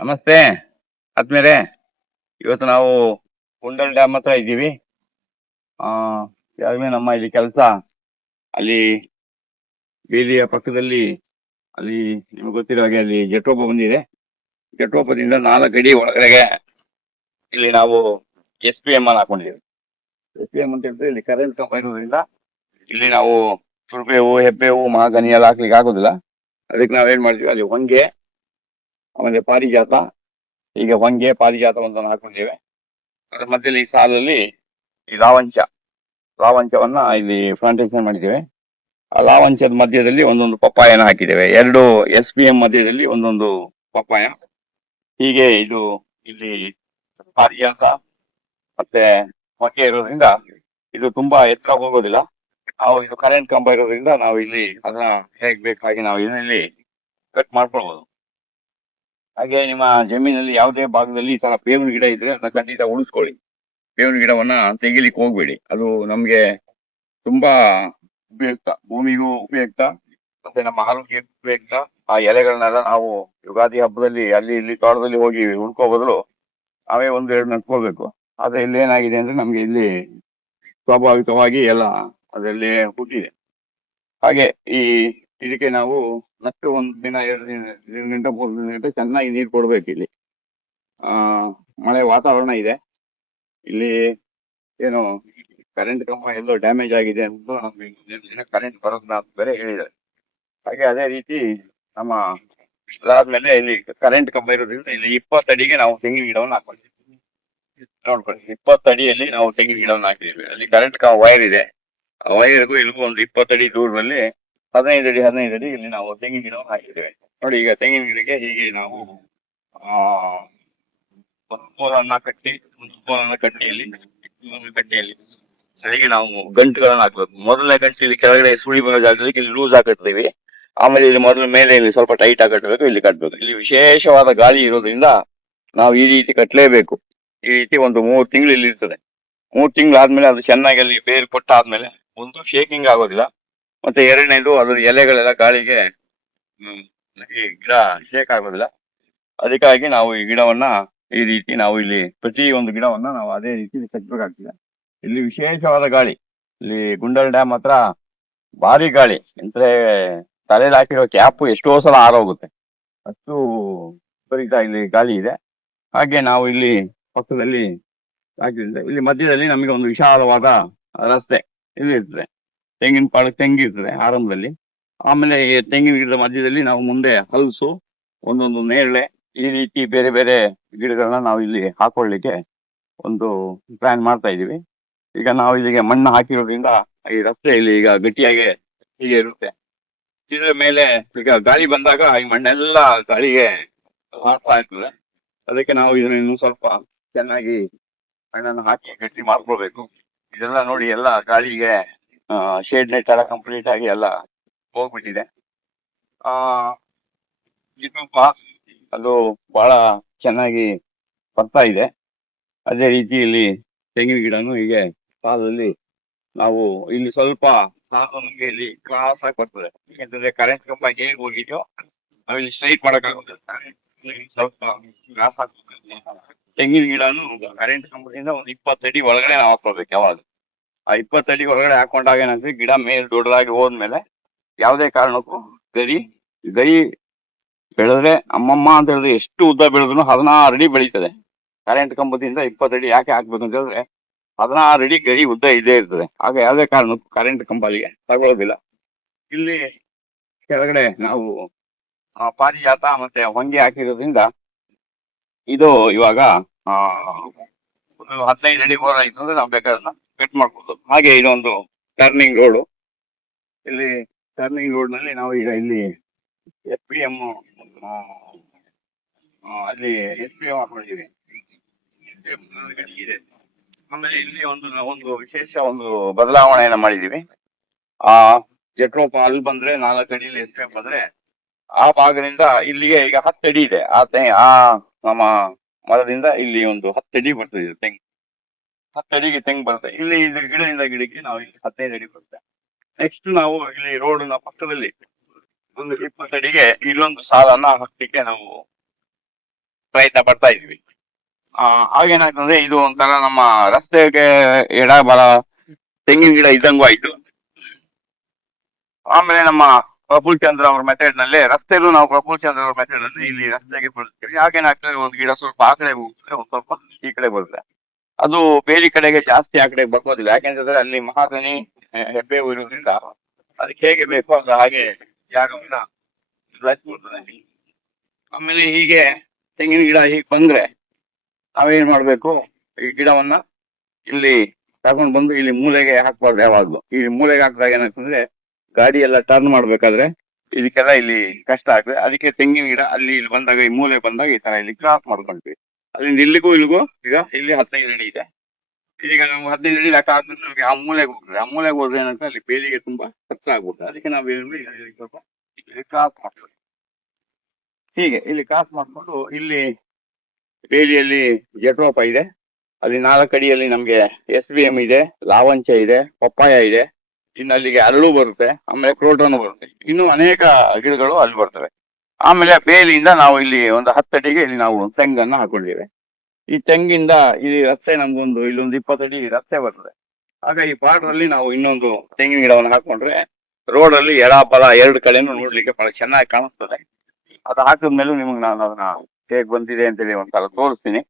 ನಮಸ್ತೆ ಆತ್ಮೇರೆ. ಇವತ್ತು ನಾವು ಕುಂಡಲ್ ಡ್ಯಾಮ್ ಹತ್ರ ಇದ್ದೀವಿ. ಆ ಈಗಾಗಲೇ ನಮ್ಮ ಇಲ್ಲಿ ಕೆಲಸ ಅಲ್ಲಿ ಬೇಲಿಯ ಪಕ್ಕದಲ್ಲಿ ಅಲ್ಲಿ ನಿಮ್ಗೆ ಗೊತ್ತಿರೋ ಹಾಗೆ ಅಲ್ಲಿ ಜಟೋಪ ಬಂದಿದೆ. ಜಟೋಪದಿಂದ 4 ಅಡಿ ಒಳಗಡೆಗೆ ಇಲ್ಲಿ ನಾವು SPM ಅನ್ನು ಹಾಕೊಂಡಿದ್ದೀವಿ. SPM ಅಂತ ಹೇಳಿದ್ರೆ ಇಲ್ಲಿ ಕರೆಂಟ್ ಕಂಬ ಇರೋದ್ರಿಂದ ಇಲ್ಲಿ ನಾವು ಸುರ್ಬೇವು, ಹೆಬ್ಬೇವು, ಮಹಾಗನಿ ಎಲ್ಲ ಹಾಕ್ಲಿಕ್ಕೆ ಆಗೋದಿಲ್ಲ. ಅದಕ್ಕೆ ನಾವೇನ್ ಮಾಡ್ತೀವಿ, ಅಲ್ಲಿ ಹೊಂಗೆ ಆಮೇಲೆ ಪಾರಿಜಾತ, ಈಗ ಹೊಂಗೆ ಪಾರಿಜಾತ ಒಂದನ್ನು ಹಾಕೊಂಡಿದ್ದೇವೆ. ಅದರ ಮಧ್ಯದಲ್ಲಿ ಈ ಸಾಲಲ್ಲಿ ಈ ಲಾವಂಚವನ್ನ ಇಲ್ಲಿ ಪ್ಲಾಂಟೇಶನ್ ಮಾಡಿದ್ದೇವೆ. ಆ ಲಾವಂಚದ ಮಧ್ಯದಲ್ಲಿ ಒಂದೊಂದು ಪಪ್ಪಾಯನ ಹಾಕಿದ್ದೇವೆ. 2 SPM ಮಧ್ಯದಲ್ಲಿ ಒಂದೊಂದು ಪಪ್ಪಾಯ. ಹೀಗೆ ಇದು ಇಲ್ಲಿ ಪಾರಿಜಾತ ಮತ್ತೆ ಹೊಂಗೆ ಇರೋದ್ರಿಂದ ಇದು ತುಂಬಾ ಎತ್ತರ ಹೋಗೋದಿಲ್ಲ. ನಾವು ಇದು ಕರೆಂಟ್ ಕಂಬ ಇರೋದ್ರಿಂದ ನಾವು ಇಲ್ಲಿ ಅದನ್ನ ಹೇಗ್ ಬೇಕು ಹಾಗೆ ನಾವು ಇದರಲ್ಲಿ ಕಟ್ ಮಾಡ್ಕೊಳ್ಬಹುದು. ಹಾಗೆ ನಿಮ್ಮ ಜಮೀನಲ್ಲಿ ಯಾವುದೇ ಭಾಗದಲ್ಲಿ ಈ ತರ ಬೇವಿನ ಗಿಡ ಇದ್ರೆ ಅದನ್ನ ಖಂಡಿತ ಉಳಿಸ್ಕೊಳ್ಳಿ. ಬೇವಿನ ಗಿಡವನ್ನ ತೆಗಿಲಿಕ್ಕೆ ಹೋಗ್ಬೇಡಿ, ಅದು ನಮ್ಗೆ ತುಂಬಾ ಉಪಯುಕ್ತ, ಭೂಮಿಗೂ ಉಪಯುಕ್ತ, ಮತ್ತೆ ನಮ್ಮ ಆರೋಗ್ಯಕ್ಕೂ ಉಪಯುಕ್ತ. ಆ ಎಲೆಗಳನ್ನೆಲ್ಲ ನಾವು ಯುಗಾದಿ ಹಬ್ಬದಲ್ಲಿ ಅಲ್ಲಿ ಇಲ್ಲಿ ತೋಟದಲ್ಲಿ ಹೋಗಿ ಹುಡ್ಕೋ ಬದಲು ನಾವೇ 1-2 ನಡ್ಕೋಬೇಕು. ಆದ್ರೆ ಇಲ್ಲಿ ಏನಾಗಿದೆ ಅಂದ್ರೆ ನಮ್ಗೆ ಇಲ್ಲಿ ಸ್ವಾಭಾವಿಕವಾಗಿ ಎಲ್ಲ ಅದರಲ್ಲಿ ಹುಟ್ಟಿದೆ. ಹಾಗೆ ಈ ಇದಕ್ಕೆ ನಾವು ನಟ್ಟು 1 ದಿನ 2 ದಿನ 2 ಗಂಟೆ 3 ಗಂಟೆ ಚೆನ್ನಾಗಿ ನೀರು ಕೊಡ್ಬೇಕು. ಇಲ್ಲಿ ಮಳೆ ವಾತಾವರಣ ಇದೆ. ಇಲ್ಲಿ ಏನು ಕರೆಂಟ್ ಕಂಬ ಎಲ್ಲೋ ಡ್ಯಾಮೇಜ್ ಆಗಿದೆ ಅಂತ ಕರೆಂಟ್ ಬರೋದನ್ನ ಬೇರೆ ಹೇಳಿದ್ದಾರೆ. ಹಾಗೆ ಅದೇ ರೀತಿ ನಮ್ಮ ಅದಾದ್ಮೇಲೆ ಇಲ್ಲಿ ಕರೆಂಟ್ ಕಂಬ ಇರೋದ್ರಿಂದ ಇಲ್ಲಿ 20 ಅಡಿಗೆ ನಾವು ತೆಂಗಿನ ಗಿಡವನ್ನು ಹಾಕೊಂಡಿದ್ದೀವಿ. ನೋಡ್ಕೊಳ್ಳಿ, 20 ಅಡಿಯಲ್ಲಿ ನಾವು ತೆಂಗಿನ ಗಿಡವನ್ನು ಹಾಕಿದ್ದೀವಿ. ಅಲ್ಲಿ ಕರೆಂಟ್ ವೈರ್ ಇದೆ. ಆ ವೈರ್ಗೂ ಇಲ್ಲಿಗೂ ಒಂದು 20 ಅಡಿ ದೂರದಲ್ಲಿ 15 ಅಡಿ ಇಲ್ಲಿ ನಾವು ತೆಂಗಿನ ಗಿಡವನ್ನು ಹಾಕಿದ್ದೇವೆ. ನೋಡಿ, ಈಗ ತೆಂಗಿನ ಗಿಡಕ್ಕೆ ಹೀಗೆ ನಾವು ಒಂದು ಕೋಲನ್ನ ಕಟ್ಟಿಯಲ್ಲಿ ಹೇಗೆ ನಾವು ಗಂಟುಗಳನ್ನ ಹಾಕ್ಬೇಕು. ಮೊದಲನೇ ಗಂಟಲ್ಲಿ ಕೆಳಗಡೆ ಸುಳಿ ಬರೋ ಜಾಗದಲ್ಲಿ ಇಲ್ಲಿ ಲೂಸ್ ಹಾಕಿರ್ತೀವಿ. ಆಮೇಲೆ ಇಲ್ಲಿ ಮೊದಲು ಮೇಲೆ ಇಲ್ಲಿ ಸ್ವಲ್ಪ ಟೈಟ್ ಆಗಿ ಕಟ್ಟಬೇಕು, ಇಲ್ಲಿ ಕಟ್ಟಬೇಕು. ಇಲ್ಲಿ ವಿಶೇಷವಾದ ಗಾಳಿ ಇರೋದ್ರಿಂದ ನಾವು ಈ ರೀತಿ ಕಟ್ಟಲೇಬೇಕು. ಈ ರೀತಿ ಒಂದು 3 ತಿಂಗಳು ಇಲ್ಲಿ ಇರ್ತದೆ. 3 ತಿಂಗಳು ಆದ್ಮೇಲೆ ಅದು ಚೆನ್ನಾಗಿ ಅಲ್ಲಿ ಬೇರು ಕೊಟ್ಟಾದ್ಮೇಲೆ ಒಂದು ಶೇಕಿಂಗ್ ಆಗೋದಿಲ್ಲ, ಮತ್ತೆ ಎರಡನೇದು ಅದ್ರ ಎಲೆಗಳೆಲ್ಲ ಗಾಳಿಗೆ ಈ ಗಿಡ ಶೇಕ್ ಆಗೋದಿಲ್ಲ. ಅದಕ್ಕಾಗಿ ನಾವು ಈ ಗಿಡವನ್ನ ಈ ರೀತಿ ನಾವು ಇಲ್ಲಿ ಪ್ರತಿ ಒಂದು ಗಿಡವನ್ನ ನಾವು ಅದೇ ರೀತಿ ಕಟ್ಟಬೇಕಾಗ್ತದೆ. ಇಲ್ಲಿ ವಿಶೇಷವಾದ ಗಾಳಿ, ಇಲ್ಲಿ ಗುಂಡಲ್ ಡ್ಯಾಮ್ ಹತ್ರ ಭಾರಿ ಗಾಳಿ ಅಂದ್ರೆ ತಲೆಯಲ್ಲಿ ಹಾಕಿರೋ ಕ್ಯಾಪ್ ಎಷ್ಟೋ ಸಲ ಹಾರೋಗುತ್ತೆ, ಅಷ್ಟು ವಿಪರೀತ ಇಲ್ಲಿ ಗಾಳಿ ಇದೆ. ಹಾಗೆ ನಾವು ಇಲ್ಲಿ ಪಕ್ಕದಲ್ಲಿ ಹಾಕಿದ್ರೆ ಇಲ್ಲಿ ಮಧ್ಯದಲ್ಲಿ ನಮಗೆ ಒಂದು ವಿಶಾಲವಾದ ರಸ್ತೆ ಇಲ್ಲಿ ಇರ್ತದೆ. ತೆಂಗಿನ ಪಾಳಕ್ಕೆ ತೆಂಗಿರ್ತದೆ ಆರಂಭದಲ್ಲಿ. ಆಮೇಲೆ ಈ ತೆಂಗಿನ ಗಿಡದ ಮಧ್ಯದಲ್ಲಿ ನಾವು ಮುಂದೆ ಹಲಸು, ಒಂದೊಂದು ನೇರಳೆ, ಈ ರೀತಿ ಬೇರೆ ಬೇರೆ ಗಿಡಗಳನ್ನ ನಾವು ಇಲ್ಲಿ ಹಾಕೊಳ್ಳಿಕ್ಕೆ ಒಂದು ಪ್ಲಾನ್ ಮಾಡ್ತಾ ಇದೀವಿ. ಈಗ ನಾವು ಇಲ್ಲಿಗೆ ಮಣ್ಣು ಹಾಕಿರೋದ್ರಿಂದ ಈ ರಸ್ತೆ ಇಲ್ಲಿ ಈಗ ಗಟ್ಟಿಯಾಗಿ ಹೀಗೆ ಇರುತ್ತೆ. ಇದರ ಮೇಲೆ ಈಗ ಗಾಳಿ ಬಂದಾಗ ಈ ಮಣ್ಣೆಲ್ಲ ಗಾಳಿಗೆ ಹಾರ್ತಾ ಇರ್ತದೆ. ಅದಕ್ಕೆ ನಾವು ಇದನ್ನ ಇನ್ನೂ ಸ್ವಲ್ಪ ಚೆನ್ನಾಗಿ ಮಣ್ಣನ್ನು ಹಾಕಿ ಗಟ್ಟಿ ಮಾಡ್ಕೊಳ್ಬೇಕು. ಇದೆಲ್ಲ ನೋಡಿ, ಎಲ್ಲ ಗಾಳಿಗೆ ಶೇಡ್ ನೆಟ್ ಎಲ್ಲ ಕಂಪ್ಲೀಟ್ ಆಗಿ ಎಲ್ಲ ಹೋಗ್ಬಿಟ್ಟಿದೆ. ಸ್ವಲ್ಪ ಅದು ಬಹಳ ಚೆನ್ನಾಗಿ ಬರ್ತಾ ಇದೆ. ಅದೇ ರೀತಿ ಇಲ್ಲಿ ತೆಂಗಿನ ಗಿಡನು ಹೀಗೆ ಸಾಲಲ್ಲಿ ನಾವು ಇಲ್ಲಿ ಸ್ವಲ್ಪ ಸಾಲಕ್ಕೆ ಇಲ್ಲಿ ಕ್ರಾಸ್ ಆಗಿ ಬರ್ತದೆ. ಯಾಕಂದ್ರೆ ಕರೆಂಟ್ ಕಂಬ ಹೇಗೆ ಹೋಗಿದ್ಯೋ ನಾವು ಇಲ್ಲಿ ಸ್ಟ್ರೈಟ್ ಮಾಡಕ್ಕಾಗುತ್ತೆ. ಸ್ವಲ್ಪ ಕ್ರಾಸ್ ಆಗ್ತದೆ. ತೆಂಗಿನ ಗಿಡನು ಕರೆಂಟ್ ಕಂಬದಿಂದ ಒಂದು 20 ಅಡಿ ಒಳಗಡೆ ನಾವು ಹಾಕೊಳ್ಬೇಕು ಯಾವಾಗ. ಆ 20 ಅಡಿ ಒಳಗಡೆ ಹಾಕೊಂಡಾಗ ಏನಾಗ್ತದೆ, ಗಿಡ ಮೇಲೆ ದೊಡ್ಡದಾಗಿ ಹೋದ್ಮೇಲೆ ಯಾವುದೇ ಕಾರಣಕ್ಕೂ ಗರಿ ಬೆಳೆದ್ರೆ ಅಮ್ಮಮ್ಮ ಅಂತ ಹೇಳಿದ್ರೆ ಎಷ್ಟು ಉದ್ದ ಬೆಳೆದ್ರು 16 ಅಡಿ ಬೆಳೀತದೆ. ಕರೆಂಟ್ ಕಂಬದಿಂದ 20 ಅಡಿ ಯಾಕೆ ಹಾಕ್ಬೇಕು ಅಂತ ಹೇಳಿದ್ರೆ 16 ಅಡಿ ಗರಿ ಉದ್ದ ಇದ್ದೇ ಇರ್ತದೆ. ಆಗ ಯಾವುದೇ ಕಾರಣಕ್ಕೂ ಕರೆಂಟ್ ಕಂಬ ಅಲ್ಲಿಗೆ ತಗೊಳ್ಳೋದಿಲ್ಲ. ಇಲ್ಲಿ ಕೆಳಗಡೆ ನಾವು ಪಾರಿಜಾತ ಮತ್ತೆ ಹೊಂಗೆ ಹಾಕಿರೋದ್ರಿಂದ ಇದು ಇವಾಗ ಆ 15 ಅಡಿ ಹೋರ ಆಯ್ತು ಅಂದ್ರೆ ನಾವು ಬೇಕಾದ್ರೆ ಕಟ್ ಮಾಡ್ಬೋದು. ಹಾಗೆ ಇದೊಂದು ಟರ್ನಿಂಗ್ ರೋಡ್. ಇಲ್ಲಿ ಟರ್ನಿಂಗ್ ರೋಡ್ ನಲ್ಲಿ ನಾವು ಈಗ ಇಲ್ಲಿ SPM ಅಲ್ಲಿ SPM ಹಾಕೊಂಡಿದ್ದೀವಿ. ಆಮೇಲೆ ಇಲ್ಲಿ ಒಂದು ವಿಶೇಷ ಒಂದು ಬದಲಾವಣೆಯನ್ನ ಮಾಡಿದೀವಿ. ಆ ಜಟ್ರೋಪ ಅಲ್ಲಿ ಬಂದ್ರೆ 4 ಅಡಿಯಲ್ಲಿ SPM ಬಂದ್ರೆ ಆ ಭಾಗದಿಂದ ಇಲ್ಲಿಗೆ ಈಗ 10 ಅಡಿ ಇದೆ. ಆ ನಮ್ಮ ಮರದಿಂದ ಇಲ್ಲಿ ಒಂದು 10 ಅಡಿ ಬರ್ತದೆ ತೆಂಗು. 10 ಅಡಿಗೆ ತೆಂಗು ಬರುತ್ತೆ. ಇಲ್ಲಿ ಗಿಡದಿಂದ ಗಿಡಕ್ಕೆ ನಾವು ಇಲ್ಲಿ 15 ಅಡಿ ಬರುತ್ತೆ. ನೆಕ್ಸ್ಟ್ ನಾವು ಇಲ್ಲಿ ರೋಡ್ನ ಪಕ್ಕದಲ್ಲಿ ಒಂದು 20 ಅಡಿಗೆ ಇಲ್ಲೊಂದು ಸಾಲನ್ನ ಹಾಕ್ಲಿಕ್ಕೆ ನಾವು ಪ್ರಯತ್ನ ಪಡ್ತಾ ಇದ್ವಿ. ಆಗೇನಾಗ್ತಂದ್ರೆ ಇದು ಒಂಥರ ನಮ್ಮ ರಸ್ತೆಗೆ ಎಡ ಬಲ ತೆಂಗಿನ ಗಿಡ ಇದ್ದಂಗೂ ಆಯ್ತು. ಆಮೇಲೆ ನಮ್ಮ ಪ್ರಫುಲ್ ಚಂದ್ರ ಅವ್ರ ಮೆಥಡ್ ನಲ್ಲಿ ರಸ್ತೆಗೂ ನಾವು ಪ್ರಫುಲ್ ಚಂದ್ರ ಅವ್ರ ಮೆಥಡ್ ಅಲ್ಲಿ ಇಲ್ಲಿ ರಸ್ತೆಗೆ ಬಳಸ್ತೀವಿ. ಆಗೇನಾಗ್ತದೆ ಒಂದು ಗಿಡ ಸ್ವಲ್ಪ ಆ ಕಡೆ ಹೋಗ್ತದೆ, ಒಂದ್ ಸ್ವಲ್ಪ ಈ ಕಡೆ ಬರುತ್ತೆ. ಅದು ಬೇರೆ ಕಡೆಗೆ ಜಾಸ್ತಿ ಆ ಕಡೆ ಬರೋದಿಲ್ಲ, ಯಾಕೆಂತಂದ್ರೆ ಅಲ್ಲಿ ಮಹಾಗನಿ ಹೆಬ್ಬೇವು ಇರೋದ್ರಿಂದ ಅದಕ್ಕೆ ಹೇಗೆ ಬೇಕೋ ಅದು ಹಾಗೆ ಜಾಗವನ್ನ ಬಳಸ್ಕೊಳ್ತದೆ. ಆಮೇಲೆ ಹೀಗೆ ತೆಂಗಿನ ಗಿಡ ಹೀಗೆ ಬಂದ್ರೆ ನಾವೇನ್ ಮಾಡ್ಬೇಕು, ಈ ಗಿಡವನ್ನ ಇಲ್ಲಿ ತಗೊಂಡ್ ಬಂದು ಇಲ್ಲಿ ಮೂಲೆಗೆ ಹಾಕ್ಬಾರ್ದು ಯಾವಾಗ್ಲೂ. ಈ ಮೂಲೆಗೆ ಹಾಕಿದಾಗ ಏನಾಗ್ತಂದ್ರೆ ಗಾಡಿ ಎಲ್ಲ ಟರ್ನ್ ಮಾಡ್ಬೇಕಾದ್ರೆ ಇದಕ್ಕೆಲ್ಲ ಇಲ್ಲಿ ಕಷ್ಟ ಆಗ್ತದೆ. ಅದಕ್ಕೆ ತೆಂಗಿನ ಗಿಡ ಅಲ್ಲಿ ಇಲ್ಲಿ ಬಂದಾಗ ಈ ಮೂಲೆ ಬಂದಾಗ ಈ ತರ ಇಲ್ಲಿ ಕ್ರಾಸ್ ಮಾಡ್ಕೊಂಡ್ವಿ. ಅಲ್ಲಿಂದ ಇಲ್ಲಿಗೂ ಇಲ್ಲಿಗೂ ಈಗ ಇಲ್ಲಿ 15 ಅಡಿ ಇದೆ. ಈಗ ನಾವು 15 ಅಡಿ ಲೆಕ್ಕ ಹಾಕಿದ್ರೆ ನಮಗೆ ಆ ಮೂಲೆಗೆ ಹೋಗ್ತದೆ. ಆ ಮೂಲೆಗೆ ಹೋದ್ರೆ ಏನಂತ ಅಲ್ಲಿ ಬೇಲಿಗೆ ತುಂಬಾ ಕಷ್ಟ ಆಗ್ಬಿಡ್ತದೆ. ಅದಕ್ಕೆ ನಾವು ಇಲ್ಲಿ ಸ್ವಲ್ಪ ಇಲ್ಲಿ ಕ್ರಾಸ್ ಮಾಡ್ತೀವಿ. ಹೀಗೆ ಇಲ್ಲಿ ಕ್ರಾಸ್ ಮಾಡ್ಕೊಂಡು ಇಲ್ಲಿ ಬೇಲಿಯಲ್ಲಿ ಜಟ್ರೋಪ ಇದೆ, ಅಲ್ಲಿ 4 ಅಡಿಯಲ್ಲಿ ನಮ್ಗೆ SBM ಇದೆ, ಲಾವಂಚ ಇದೆ, ಪಪ್ಪಾಯ ಇದೆ, ಇನ್ನು ಅಲ್ಲಿಗೆ ಅರಳು ಬರುತ್ತೆ, ಆಮೇಲೆ ಕ್ರೋಟನ್ ಬರುತ್ತೆ, ಇನ್ನು ಅನೇಕ ಗಿಡಗಳು ಅಲ್ಲಿ ಬರ್ತವೆ. ಆಮೇಲೆ ಬೇಲಿಯಿಂದ ನಾವು ಇಲ್ಲಿ ಒಂದು 10 ಅಡಿಗೆ ಇಲ್ಲಿ ನಾವು ತೆಂಗನ್ನ ಹಾಕೊಂಡಿದ್ದೇವೆ. ಈ ತೆಂಗಿಂದ ಇಲ್ಲಿ ರಸ್ತೆ ನಮ್ಗೊಂದು ಇಲ್ಲೊಂದು 20 ಅಡಿ ರಸ್ತೆ ಬರ್ತದೆ. ಆಗ ಈ ಬಾರ್ಡರ್ ಅಲ್ಲಿ ನಾವು ಇನ್ನೊಂದು ತೆಂಗಿನ ಗಿಡವನ್ನು ಹಾಕೊಂಡ್ರೆ ರೋಡ್ ಅಲ್ಲಿ ಎಡ ಬಲ 2 ಕಡೆನೂ ನೋಡ್ಲಿಕ್ಕೆ ಬಹಳ ಚೆನ್ನಾಗಿ ಕಾಣಿಸ್ತದೆ. ಅದು ಹಾಕಿದ್ಮೇಲೆ ನಿಮ್ಗೆ ನಾನು ಅದನ್ನ ಹೇಗ್ ಬಂದಿದೆ ಅಂತೇಳಿ ಒಂದ್ಸಲ ತೋರಿಸ್ತೀನಿ.